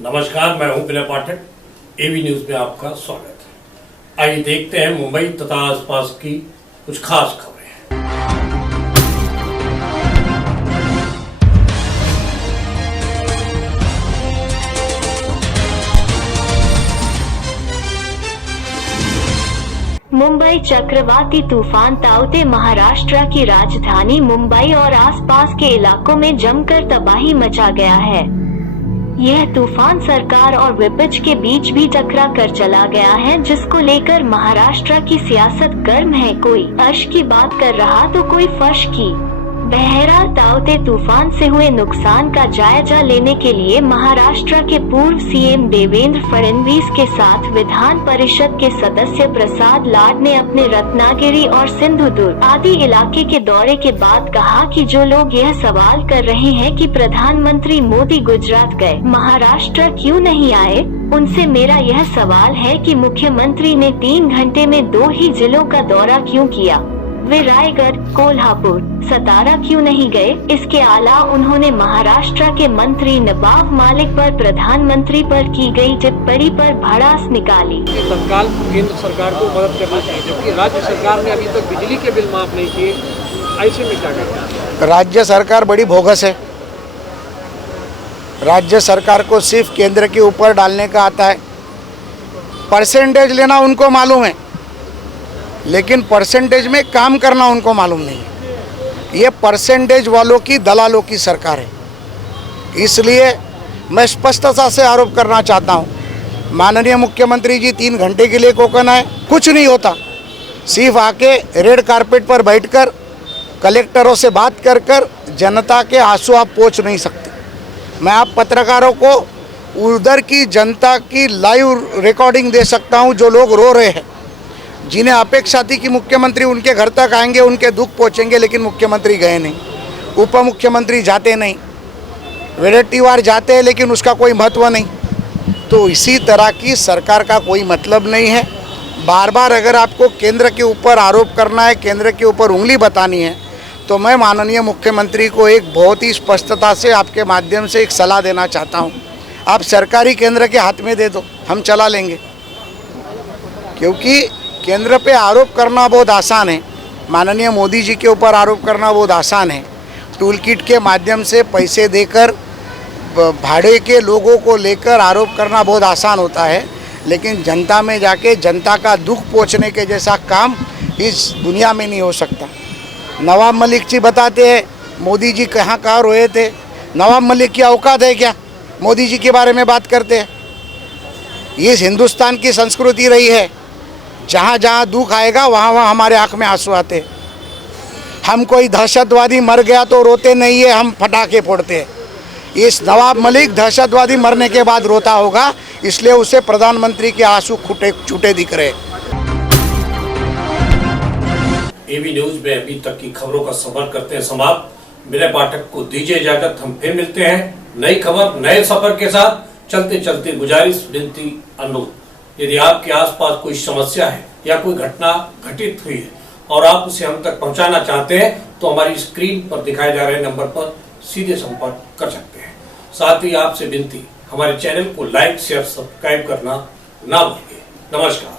नमस्कार, मैं हूं विनय पाठक। एवी न्यूज में आपका स्वागत है। आइए देखते हैं मुंबई तथा आसपास की कुछ खास खबरें। मुंबई चक्रवाती तूफान ताउते महाराष्ट्र की राजधानी मुंबई और आसपास के इलाकों में जमकर तबाही मचा गया है। यह तूफान सरकार और विपक्ष के बीच भी टकरा कर चला गया है, जिसको लेकर महाराष्ट्र की सियासत गर्म है। कोई अर्श की बात कर रहा तो कोई फर्श की। बहरहाल ताउते तूफान से हुए नुकसान का जायजा लेने के लिए महाराष्ट्र के पूर्व सीएम देवेंद्र फडणवीस के साथ विधान परिषद के सदस्य प्रसाद लाड ने अपने रत्नागिरी और सिंधुदुर्ग आदि इलाके के दौरे के बाद कहा कि जो लोग यह सवाल कर रहे हैं कि प्रधानमंत्री मोदी गुजरात गए, महाराष्ट्र क्यों नहीं आए, उनसे मेरा यह सवाल है कि मुख्यमंत्री ने 3 घंटे में 2 ही जिलों का दौरा क्यों किया। वे रायगढ़, कोल्हापुर, सतारा क्यों नहीं गए। इसके अलावा उन्होंने महाराष्ट्र के मंत्री नवाब मालिक पर प्रधानमंत्री पर की गई टिप्पणी पर भड़ास निकाली। तत्काल केंद्र सरकार को मदद करना चाहिए, जबकि राज्य सरकार ने अभी तक बिजली के बिल माफ नहीं किए। ऐसे में क्या करना? राज्य सरकार बड़ी बोगस है। राज्य सरकार को सिर्फ केंद्र के ऊपर डालने का आता है। परसेंटेज लेना उनको मालूम है, लेकिन परसेंटेज में काम करना उनको मालूम नहीं है। ये परसेंटेज वालों की, दलालों की सरकार है। इसलिए मैं स्पष्टता से आरोप करना चाहता हूँ, माननीय मुख्यमंत्री जी 3 घंटे के लिए कोकन आए, कुछ नहीं होता। सिर्फ आके रेड कारपेट पर बैठकर कलेक्टरों से बात कर कर जनता के आंसू आप पोंछ नहीं सकते। मैं आप पत्रकारों को उधर की जनता की लाइव रिकॉर्डिंग दे सकता हूँ, जो लोग रो रहे हैं, जिन्हें अपेक्षा थी कि मुख्यमंत्री उनके घर तक आएंगे, उनके दुख पहुंचेंगे, लेकिन मुख्यमंत्री गए नहीं। उप मुख्यमंत्री जाते नहीं, वेरेटिवार जाते हैं, लेकिन उसका कोई महत्व नहीं। तो इसी तरह की सरकार का कोई मतलब नहीं है। बार बार अगर आपको केंद्र के ऊपर आरोप करना है, केंद्र के ऊपर उंगली बतानी है, तो मैं माननीय मुख्यमंत्री को एक बहुत ही स्पष्टता से आपके माध्यम से एक सलाह देना चाहता हूँ। आप सरकारी केंद्र के हाथ में दे दो, हम चला लेंगे। क्योंकि केंद्र पे आरोप करना बहुत आसान है, माननीय मोदी जी के ऊपर आरोप करना बहुत आसान है। टूल किट के माध्यम से पैसे देकर भाड़े के लोगों को लेकर आरोप करना बहुत आसान होता है, लेकिन जनता में जाके जनता का दुख पहुंचने के जैसा काम इस दुनिया में नहीं हो सकता। नवाब मलिक जी बताते हैं मोदी जी कहाँ कहाँ रोए थे। नवाब मलिक की औकात है क्या मोदी जी के बारे में बात करते हैं? ये हिंदुस्तान की संस्कृति रही है, जहाँ जहाँ दुख आएगा वहाँ वहाँ हमारे आँख में आंसू आते। हम कोई दहशतवादी मर गया तो रोते नहीं है, हम पटाखे फोड़ते हैं। इस नवाब मलिक दहशतवादी मरने के बाद रोता होगा, इसलिए उसे प्रधानमंत्री के आंसू छूटे दिख रहे। एवी न्यूज में अभी तक की खबरों का सफर करते हैं समाप्त। विनय पाठक को दीजिए इजाजत। हम फिर मिलते हैं नई खबर, नए सफर के साथ। चलते चलते गुजारिश, विनती, अनुरोध, यदि आपके आसपास कोई समस्या है या कोई घटना घटित हुई है और आप उसे हम तक पहुंचाना चाहते हैं, तो हमारी स्क्रीन पर दिखाए जा रहे नंबर पर सीधे संपर्क कर सकते हैं। साथ ही आपसे विनती, हमारे चैनल को लाइक, शेयर, सब्सक्राइब करना ना भूलिए। नमस्कार।